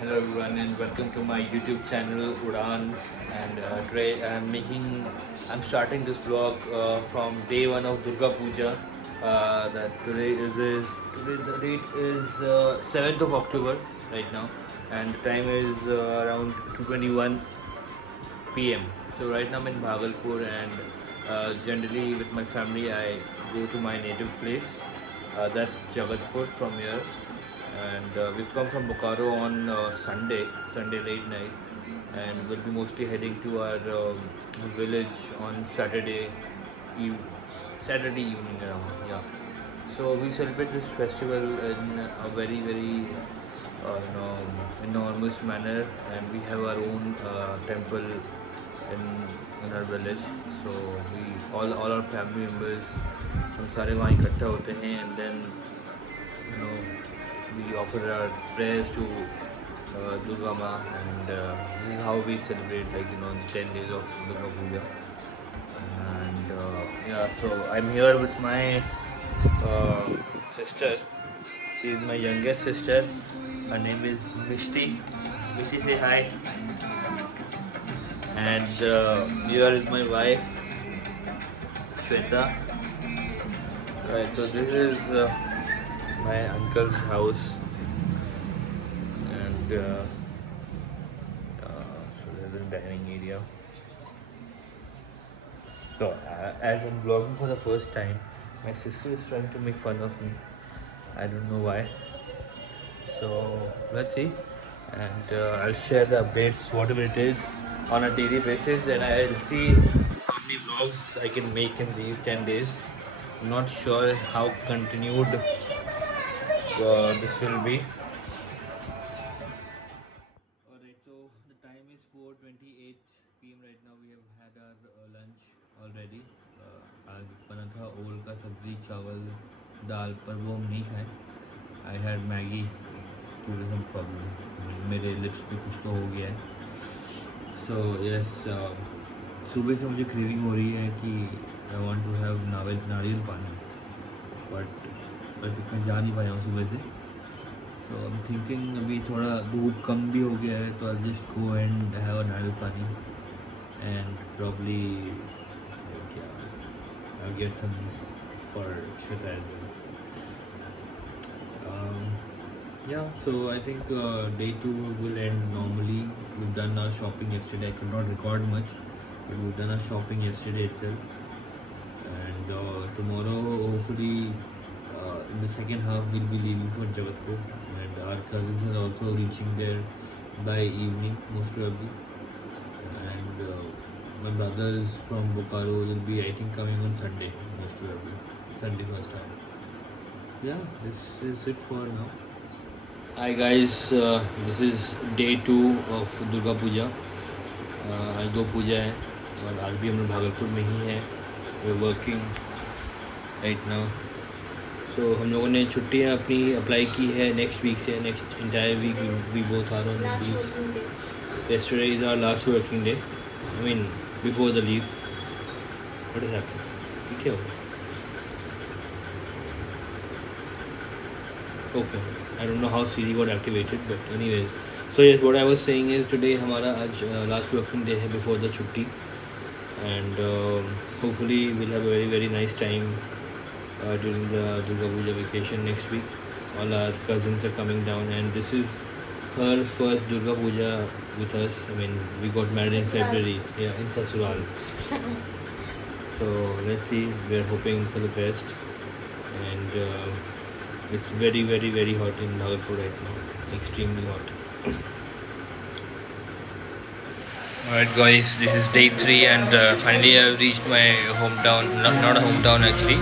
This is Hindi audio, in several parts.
Hello everyone and welcome to my YouTube channel Udan. And today I'm starting this vlog from day one of Durga Puja. That today the date is 7th of October right now, and the time is around 2:21 p.m. So right now I'm in Bhagalpur, and generally with my family I go to my native place. That's Jagatpur from here, and we've come from Bokaro on Sunday late night, and we'll be mostly heading to our village on eve- Saturday evening around. Yeah. So we celebrate this festival in a very enormous manner, and we have our own temple in our village. So we all our family members हम सारे वहाँ इकट्ठा होते हैं, and then you know we offer our prayers to Durga Ma, and this is how we celebrate, like the 10 days of Durga Puja. And yeah, so I'm here with my uh, sister. She is my youngest sister. Her name is Mishti. Mishti, say hi. And here is my wife, Shweta. Right, so this is my uncle's house, and so there's the dining area. So as I'm vlogging for the first time, my sister is trying to make fun of me. I don't know why. So let's see, and I'll share the updates, whatever it is, on a daily basis, and I'll see how many vlogs I can make in these 10 days. I'm not sure how continued this will be. Alright, so the time is 4:28 p.m. right now. We have had our lunch already. आज बना था ओल का सब्जी, चावल, दाल, पर वो हम नहीं खाए. I had Maggie due to some problem. मेरे लिप्स पे कुछ तो हो गया है. So yes, सुबह से मुझे क्रेविंग हो रही है कि I want to have नारियल पानी, but मैं जा नहीं पाया हूँ सुबह से. So I'm thinking अभी थोड़ा धूप कम भी हो गया है, तो I'll just go and have a नारियल पानी, and probably I'll get some for Shweta as well. Yeah, so I think day 2 will end normally. We've done our shopping yesterday. I could not record much, but we've done our shopping yesterday itself. And tomorrow, hopefully, in the second half, we'll be leaving for Jagatpur. And our cousins are also reaching there by evening, most probably. And my brothers from Bokaro will be, I think, coming on Sunday, most probably. Sunday first half. Yeah, this is it for now. Hi guys, this is day 2 of Durga Puja. आज 2 पूजा है, और आज भी हम लोग भागलपुर में ही हैं. We are working right now. So हम लोगों ने छुट्टियाँ अपनी अप्लाई की है नेक्स्ट वीक से. Next entire week we both are on leave. Yesterday is our last working day. I mean, before the leave. What is happening? क्या हो? Okay. I don't know how Siri got activated, but anyways. So yes, what I was saying is today हमारा आज last working day है before the छुट्टी, and hopefully we'll have a very nice time during the Durga Puja vacation next week. All our cousins are coming down, and this is her first Durga Puja with us. I mean, we got married in February, yeah, in Sasural. So let's see. We're hoping for the best, and it's very hot in Bhagalpur right now. Extremely hot. Alright guys, this is day 3, and finally I've reached my hometown. Not a hometown actually,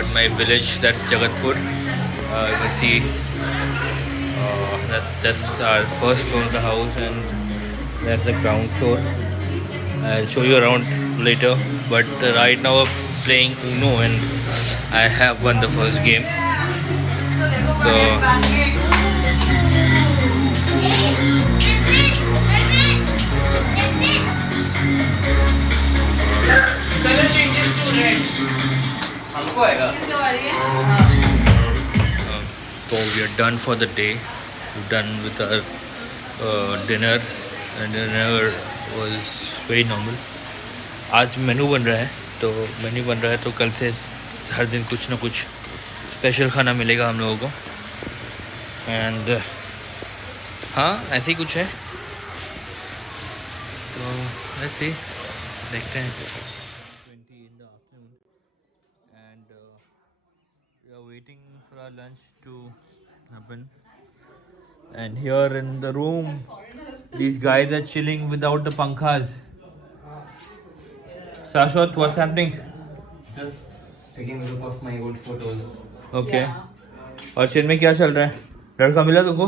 but my village. That's Jagatpur. You can see that's our first floor of the house, and that's the ground floor. I'll show you around later, but right now we're playing Uno, and I have won the first game. So हमको आएगा. So we are done for the day. done with our dinner, and dinner was very normal. आज मेनू बन रहा है, तो मेन्यू बन रहा है तो कल से हर दिन कुछ ना कुछ स्पेशल खाना मिलेगा हम लोगों को. एंड हाँ, ऐसे ही कुछ है. तो ऐसे ही देखते हैं. 20 in the afternoon, and we are waiting for our lunch to happen. And here in the room, these guys are chilling without the pankhas. Shashwat, what's happening? Just taking a look of my old photos. Okay. और चिन्मय क्या चल रहा है? लड़का मिला तुमको?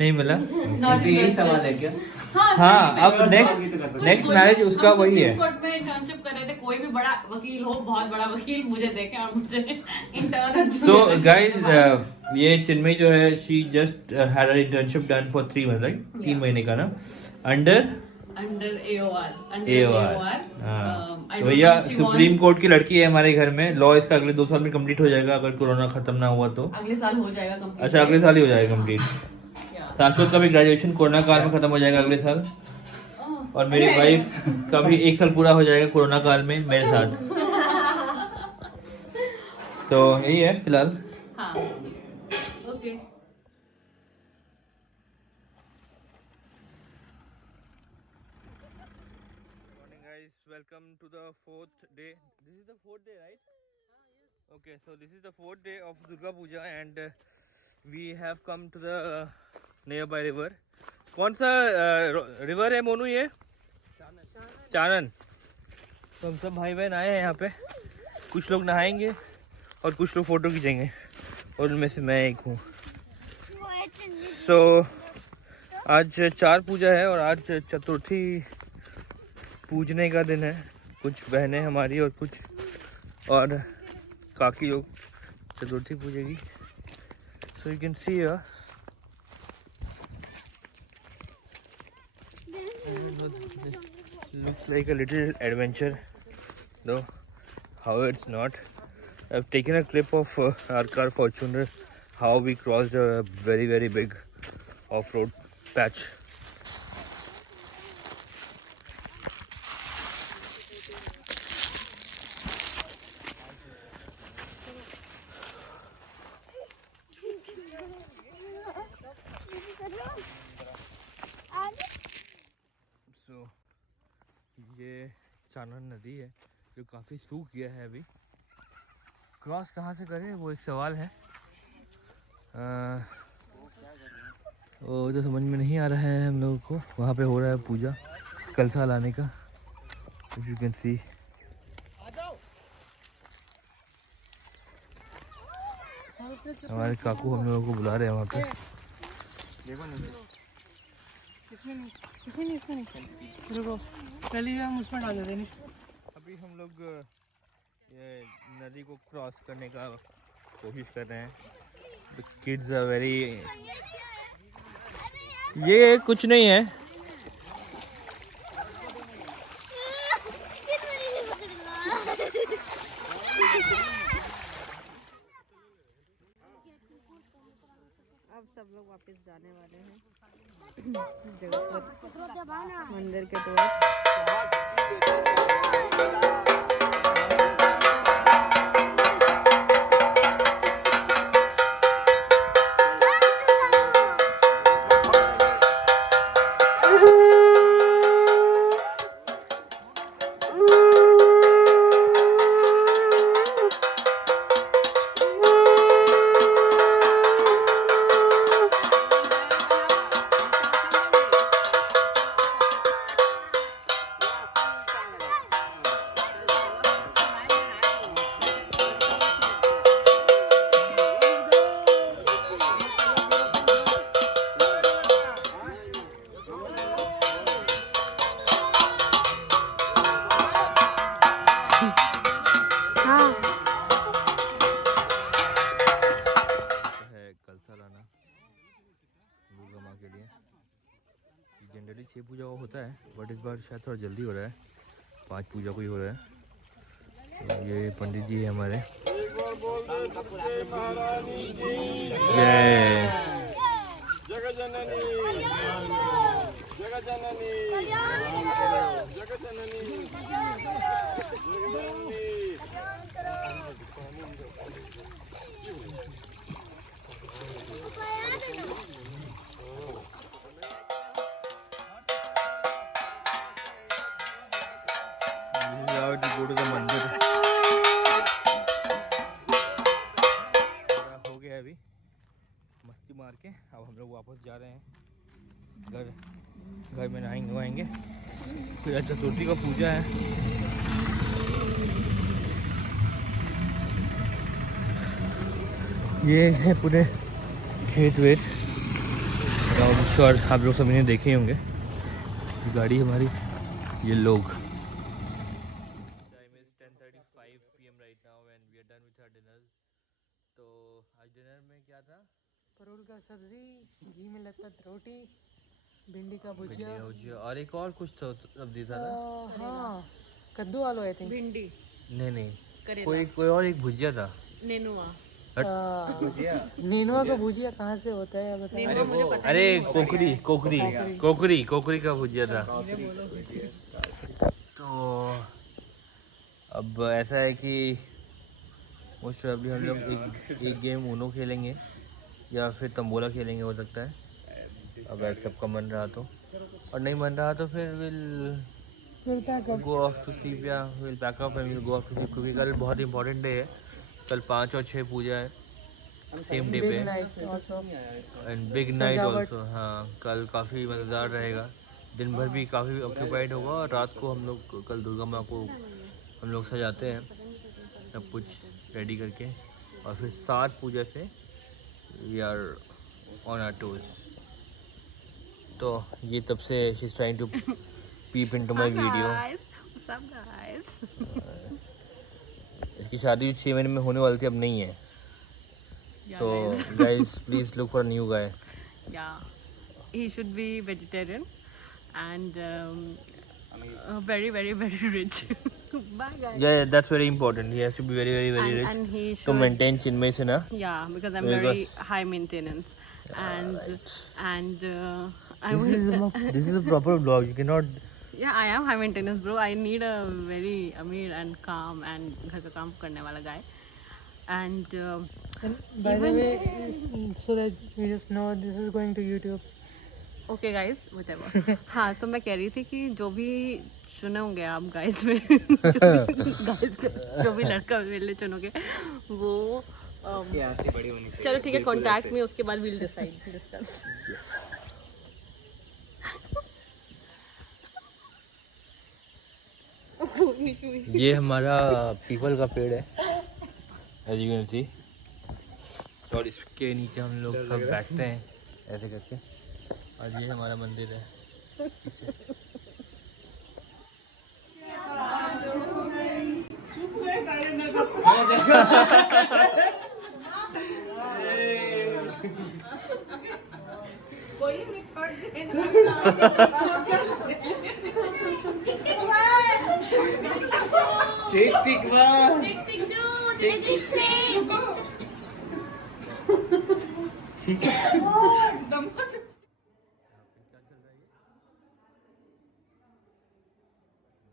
नहीं मिला? क्योंकि यही सवाल है क्या? हाँ, अब नेक्स्ट मैरिज उसका वही है. कोर्ट में इंटर्नशिप कर रहे थे, कोई भी बड़ा वकील हो, बहुत बड़ा वकील मुझे देखे और मुझे इंटर्न. So guys, ये चिन्मय जो है, she just had her internship done for 3 months, right? 3 महीने का ना, under AOR. हाँ. भैया सुप्रीम कोर्ट की लड़की है हमारे घर में. लॉ इसका अगले 2 साल में कंप्लीट हो जाएगा, अगर कोरोना खत्म ना हुआ तो. अगले साल हो जाएगा कंप्लीट. अच्छा, अगले साल ही हो जाएगा कंप्लीट. शाश्वत का भी ग्रेजुएशन कोरोना काल में खत्म हो जाएगा अगले साल. और मेरी वाइफ का भी 1 साल पूरा हो जाएगा कोरोना काल में मेरे साथ. तो यही है फिलहाल. हाँ, okay. Morning guys, welcome to the 4th day. This is the 4th day, right? Okay, so this is the 4th day of Durga Puja, and we have come to the nearby river. कौन सा रिवर है मोनू ये? चानन. तो हम सब भाई बहन आए हैं यहाँ पे. कुछ लोग नहाएंगे और कुछ लोग फोटो खींचेंगे, और उनमें से मैं एक हूँ. सो आज 4 पूजा है और आज चतुर्थी पूजने का दिन है. कुछ बहनें हमारी और कुछ और काकी लोग चतुर्थी पूजेगी. So you can see here looks like a little adventure, though how it's not. I've taken a clip of our car Fortuner, how we crossed a very big off-road patch. So ये चानन नदी है जो काफ़ी सूख गया है. अभी क्रॉस कहाँ से करें वो एक सवाल है. वो तो समझ में नहीं आ रहा है हम लोगों को. वहाँ पे हो रहा है पूजा कलसा लाने का. इफ यू कैन सी. हमारे काकू हम लोगों को बुला रहे हैं वहाँ पे. इसमें नहीं रुको, पहले हम उसमें डाल देते हैं. अभी हम लोग ये नदी को क्रॉस करने का कोशिश कर रहे हैं. The kids are very. ये कुछ नहीं है. अब सब लोग वापस जाने वाले हैं जगतपुर मंदिर के तरफ. जनरली 6 पूजा को होता है, बट इस बार शायद थोड़ा जल्दी हो रहा है. 5 पूजा को ही हो रहा है. तो ये पंडित जी है हमारे. जय go to the मंदिर हो गया अभी मस्ती मार के। अब हम लोग वापस जा रहे हैं घर में नहाएंगे फिर चतुर्थी का पूजा है। ये है पूरे खेत वेत श्योर आप लोग सभी ने देखे ही होंगे। गाड़ी हमारी ये लोग परवल का सब्जी, घी में लतपत रोटी, भिंडी का भुजिया और एक और कुछ तो सब्जी था ना। हाँ कद्दू आलू आई थिंक। भिंडी, नहीं कोई और एक भुजिया था। नेनुआ। नीनुआ का भुजिया कहाँ से होता है बताइए। अरे कोकरी का भुजिया था। तो अब ऐसा है कि मोस्ट प्रोबेबली हम लोग एक गेम ऊनो खेलेंगे या फिर तंबोला खेलेंगे हो सकता है। अब सबका मन रहा तो, और नहीं मन रहा तो फिर will go off to sleep या will pack up and will go off to sleep, क्योंकि कल बहुत इंपॉर्टेंट डे है। कल 5 और 6 पूजा है सेम डे पे एंड बिग नाइट ऑल्सो। हाँ कल काफ़ी मज़ेदार रहेगा। दिन भर भी काफ़ी ऑक्यूपाइड होगा और रात को हम लोग कल दुर्गा माँ को हम लोग सजाते हैं सब कुछ रेडी करके, और फिर 7 पूजा से we are on our toes. तो ये तब से she is trying to peep into my video. इसकी शादी 6 महीने में होने वाली थी, अब नहीं है। So guys, please look for a new guy. Yeah, he should be vegetarian and very rich. Bye guys. Yeah, that's very important. He has to be very rich And he to should maintain Chinmay Sinha. Yeah, because I'm very high maintenance and I will. This is a proper vlog. You cannot. Yeah, I am high maintenance, bro. I need a very amir and calm and घर का काम करने वाला guy. And by the way, so that we just know this is going to YouTube. okay guys, whatever. हाँ, तो मैं कह रही थी कि जो भी चुने होंगे आप गाइस में जो भी लड़का मेरे लिए चुनोगे वो बड़ी होनी चाहिए। चलो ठीक है, कॉन्टैक्ट में, उसके बाद विल डिस्कस। ये हमारा पीपल का पेड़ है एज यू कैन सी, और इसके नीचे हम लोग सब बैठते हैं ऐसे करके, और ये हमारा मंदिर है।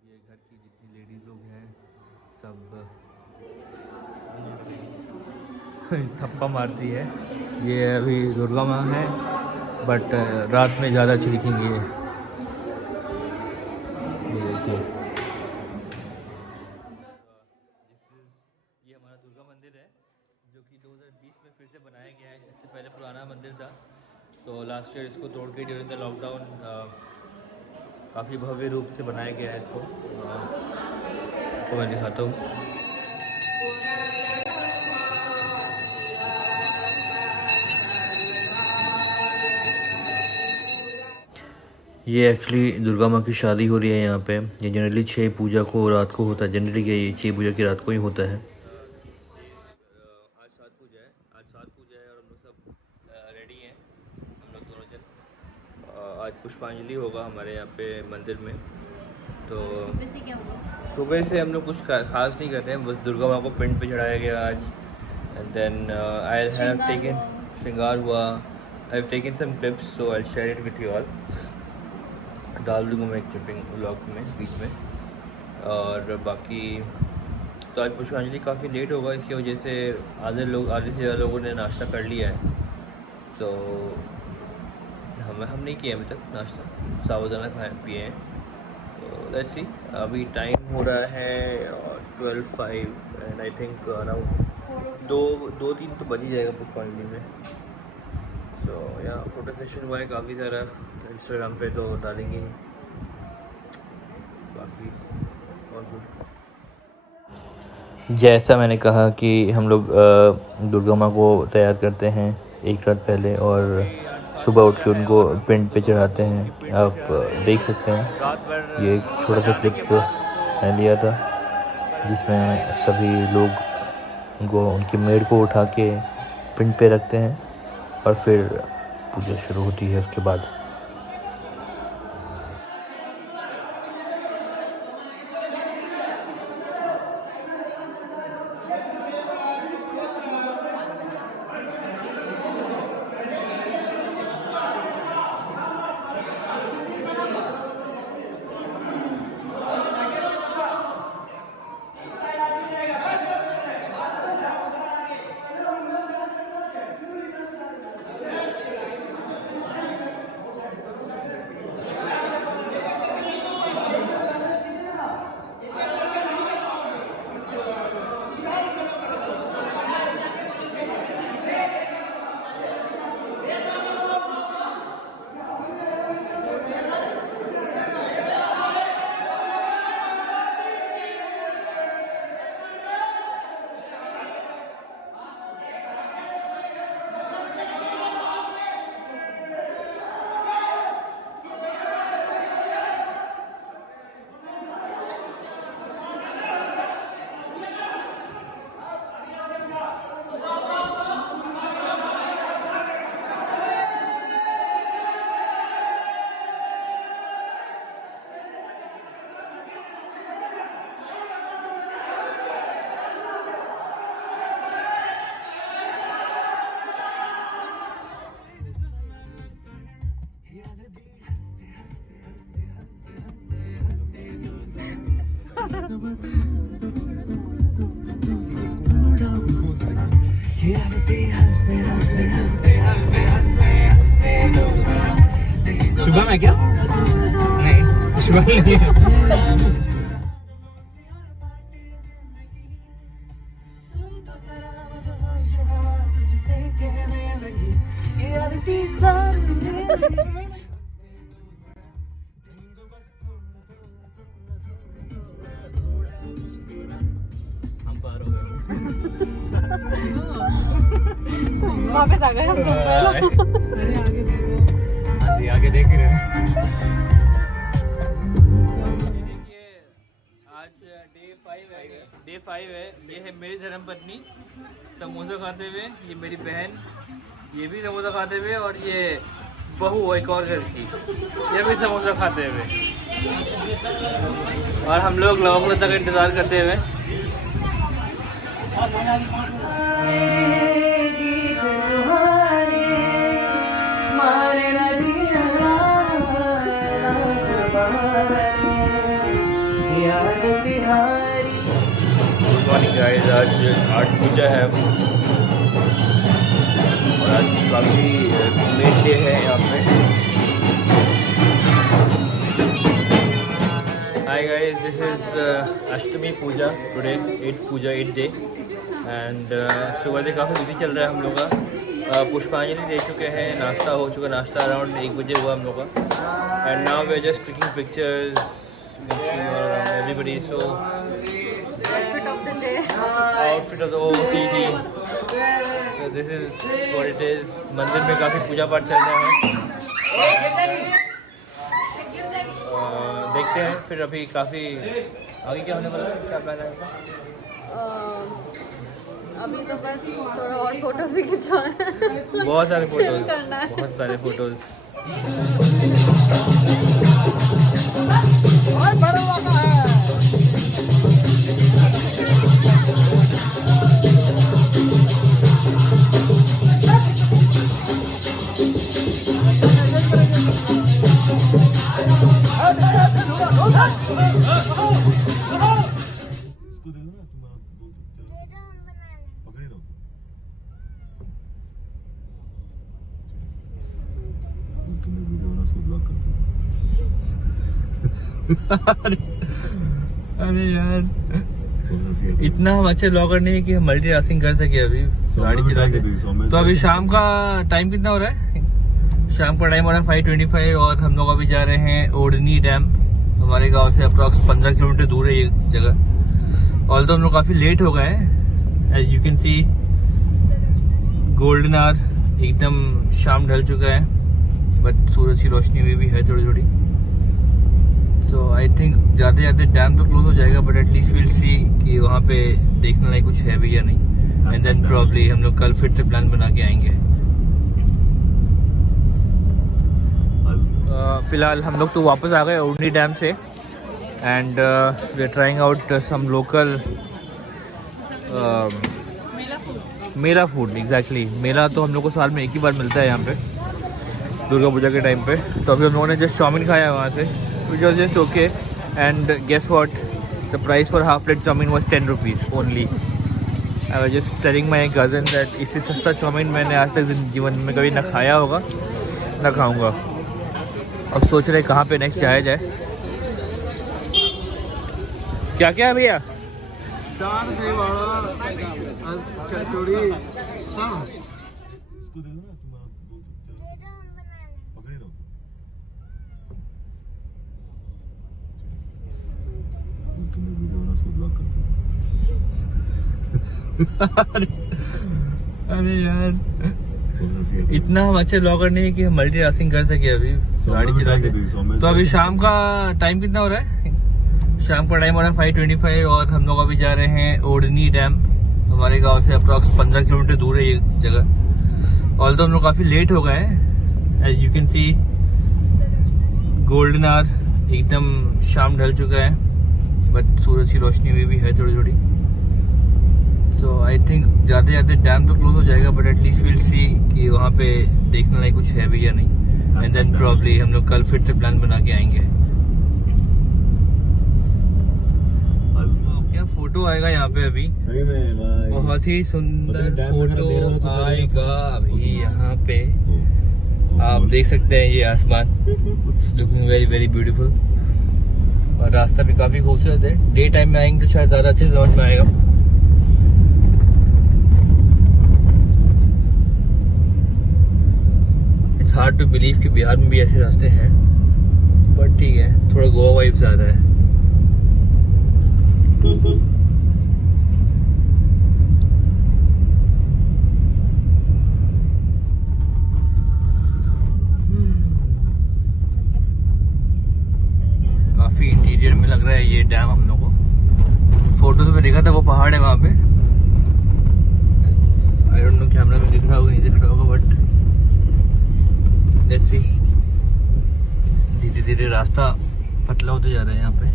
ये घर की जितनी लेडीज लोग हैं सब थप्पा मारती है। ये अभी दुर्गा माँ है बट रात में ज़्यादा चीखेंगी ये देखिए। ये हमारा दुर्गा मंदिर है जो कि 2020 में फिर से बनाया गया है। इससे पहले पुराना मंदिर था, तो लास्ट ईयर इसको तोड़ के ड्यूरिंग द लॉकडाउन काफ़ी भव्य रूप से बनाया गया है इसको। आपको मैं दिखाता हूँ। ये एक्चुअली दुर्गा माँ की शादी हो रही है यहाँ पे। ये जनरली 6 पूजा को रात को होता है। जनरली ये 6 पूजा की रात को ही होता है। आज 7 पूजा है और हम लोग सब रेडी हैं, हम लोग दोनों जन। आज पुष्पांजलि होगा हमारे यहाँ पे मंदिर में। तो सुबह से हम लोग कुछ खास नहीं करते हैं, बस दुर्गा माँ को पिंड पे चढ़ाया गया आज। And then I have taken, श्रृंगार हुआ, have taken some clips, so I share it with you all. डाल दूँगा मैं क्लिपिंग व्लॉग में बीच में। और बाकी तो आज पुष्पांजलि काफ़ी लेट होगा, इसकी वजह से आधे से ज़्यादा लोगों ने नाश्ता कर लिया है। तो हम नहीं किए अभी तक नाश्ता, साबूदाना खाए पिए हैं। तो लेट्स सी, अभी टाइम हो रहा है 12:05 एंड आई थिंक अराउंड 2-3 तो बज ही जाएगा पुष्पांजलि में। सो यहाँ फ़ोटो सेशन हुआ है काफ़ी सारा, इंस्टाग्राम पे तो डालेंगे ही। बाकी और कुछ जैसा मैंने कहा कि हम लोग दुर्गा माँ को तैयार करते हैं एक रात पहले और सुबह उठ के उनको पिंड पे चढ़ाते हैं। आप देख सकते हैं ये एक छोटा सा क्लिप मैंने लिया था जिसमें सभी लोग उनको उनकी मेड़ को उठा के पिंड पे रखते हैं और फिर पूजा शुरू होती है उसके बाद। शुभम है क्या? नहीं, शुभम नहीं है। हम पार हो गए। वापस आ गए हम तो। अरे आगे देखो। जी आगे देख रहे हैं। देखिए आज डे 5 है। ये है मेरी धर्मपत्नी समोसा खाते हुए, ये मेरी बहन ये भी समोसा खाते हुए, और ये बहू एक और घर की ये भी समोसा खाते हुए, और हम लोग लवंग तक इंतज़ार करते हुए। गुड मॉर्निंग गाइस, आज आठ पूजा है और आज काफ़ी मेन डे है यहाँ पे। Hi guys, this is Ashtami Puja today, 8 day and सुबह से काफ़ी बिजी चल रहा है हम लोग का। पुष्पांजलि दे चुके हैं, नाश्ता हो चुका, नाश्ता अराउंड 1 बजे हुआ हम लोग का, and now we are just clicking pictures everybody. So Outfit of the day. outfit of the OTT. So this is what it is. मंदिर में काफ़ी पूजा पाठ चल रहा है। देखते हैं फिर अभी काफ़ी आगे क्या होने वाला है, क्या प्लान है आपका? अभी तो बस थोड़ा और फोटोज ही खिंचवाना। बहुत सारे Chill फोटोज, करना है। बहुत सारे फोटोज। अरे यार इतना हम अच्छे ब्लॉगर नहीं है कि हम मल्टीटास्किंग कर सके अभी गाड़ी चला के। तो अभी शाम का टाइम कितना हो रहा है? शाम का टाइम हो रहा है 5:25 और हम लोग अभी जा रहे हैं ओढ़नी डैम। हमारे गांव से अप्रॉक्स 15 किलोमीटर दूर है ये जगह। ऑल्दो हम लोग काफी लेट हो गए हैं। As you can see golden hour, एकदम शाम ढल चुका है, बट सूरज की रोशनी भी है थोड़ी थोड़ी। सो आई थिंक जाते जाते डैम तो क्लोज हो जाएगा, बट एटलीस्ट विल सी कि वहाँ पे देखने लायक कुछ है भी या नहीं। एंड देन प्रॉब्ली हम लोग कल फिर से प्लान बना के आएंगे। फिलहाल हम लोग तो वापस आ गए ओढ़नी डैम से and we are trying out some local mela food. Exactly, मेला तो हम लोग को साल में एक ही बार मिलता है यहाँ पे दुर्गा पूजा के टाइम पे। तो अभी हम लोगों ने जस्ट चाउमीन खाया है वहाँ से, which was just okay. And guess what? The price for half plate chow mein was 10 rupees only. I was just telling my cousin that इससे सस्ता चाउमीन मैंने आज तक जीवन में कभी ना खाया होगा ना खाऊंगा। अब सोच रहे कहाँ पे नेक्स्ट जाया जाए। क्या क्या है भैया? चार दही वाड़ा कचौड़ी सब पकड़े रहो। तुमने वीडियो बना उसको ब्लॉक करते अरे यार इतना हम अच्छे ब्लॉगर नहीं है कि हम मल्टीटास्किंग कर सके अभी गाड़ी चला के। तो अभी शाम का टाइम कितना हो रहा है? शाम का टाइम हो रहा है 5:25 और हम लोग अभी जा रहे हैं ओढ़नी डैम। हमारे गांव से अप्रॉक्स 15 किलोमीटर दूर है ये जगह। ऑल्दो हम लोग काफी लेट हो गए हैं। As you can see golden hour, एकदम शाम ढल चुका है, बट सूरज की रोशनी भी है थोड़ी थोड़ी। सो आई थिंक जाते जाते डैम तो क्लोज हो जाएगा, बट एटलीस्ट विल सी कि वहाँ पे देखने लायक कुछ है भी या नहीं। एंड देन प्रॉब्ली हम लोग कल फिर से प्लान बना के आएंगे। क्या फोटो आएगा यहाँ पे अभी, सही में भाई बहुत ही सुंदर फोटो आएगा अभी यहाँ पे। आप देख सकते हैं ये आसमान, it's looking very very beautiful. और रास्ता भी काफी खूबसूरत है। डे टाइम में आएंगे तो शायद ज्यादा अच्छे से समझ में आएगा। इट्स हार्ड टू बिलीव कि बिहार में भी ऐसे रास्ते हैं, बट ठीक है, थोड़ा गोवा वाइब्स आ रहा है। काफी इंटीरियर में लग रहा है ये डैम हम लोग को। फोटो तो मैं देखा था, वो पहाड़ है वहाँ पे। आई डोंट नो कैमरा में दिख रहा होगा नहीं दिख रहा होगा, बट लेट्स सी। धीरे धीरे रास्ता पतला होते जा रहा है यहाँ पे।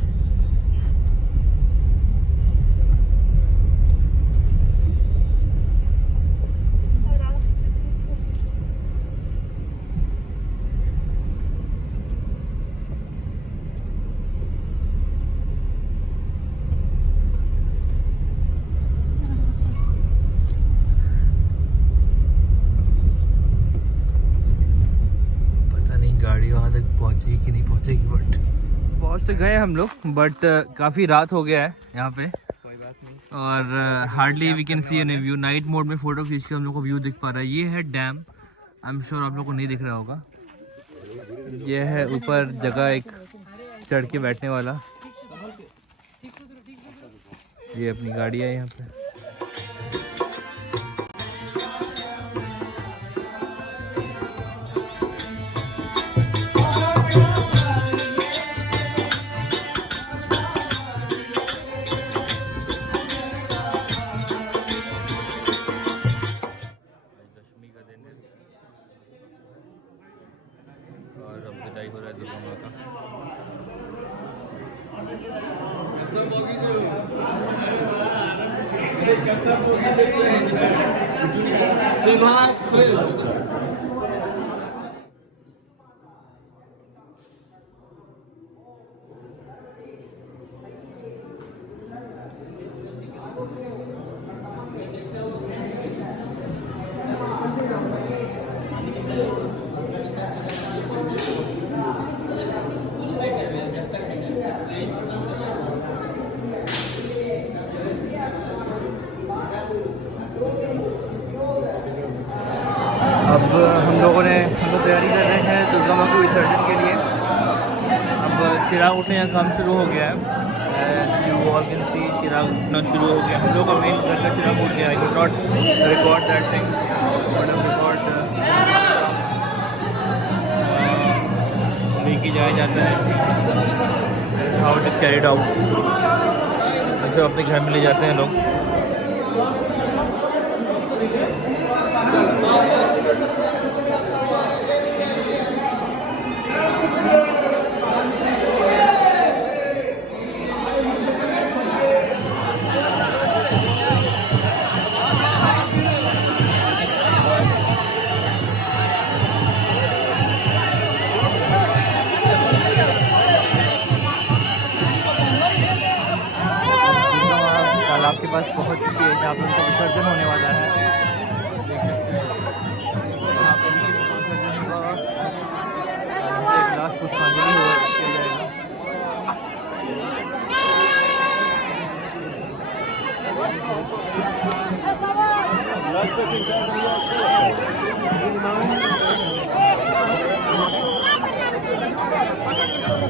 गाड़ी वहाँ तक पहुँचेगी कि नहीं पहुँचेगी, बट पहुँच तो गए हम लोग, बट काफ़ी रात हो गया है यहाँ पे। कोई बात नहीं। और hardly we can see any view. Night mode में फ़ोटो खींच के हम लोग को व्यू दिख पा रहा है। ये है डैम। आई एम श्योर आप लोग को नहीं दिख रहा होगा। ये है ऊपर जगह एक चढ़ के बैठने वाला। ये अपनी गाड़ी है यहाँ पे। और अब विदाई हो रहा है दुर्गा माँ का। चिराग उठने का काम शुरू हो गया है। यू ऑल कैन सी चिराग उठना शुरू हो गया। हम लोग का मेन घर का चिराग उठ गया। I could not record that thing, but record लेके जाया जाता है। How it is carried out, जब अपने घर में ले जाते हैं लोग। तालाब के पास पहुंच चुकी है जहाँ पर उनका विसर्जन होने वाला है। देख सकते हैं यहाँ पर भी विसर्जन होगा। एक लास्ट पुष्पांजलि किया जाएगा।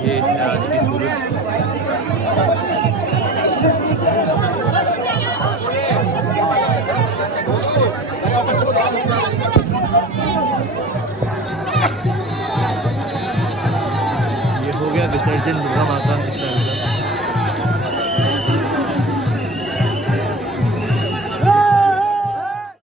ये है आज की सूरत। ये हो गया विसर्जन दुर्गा माता का।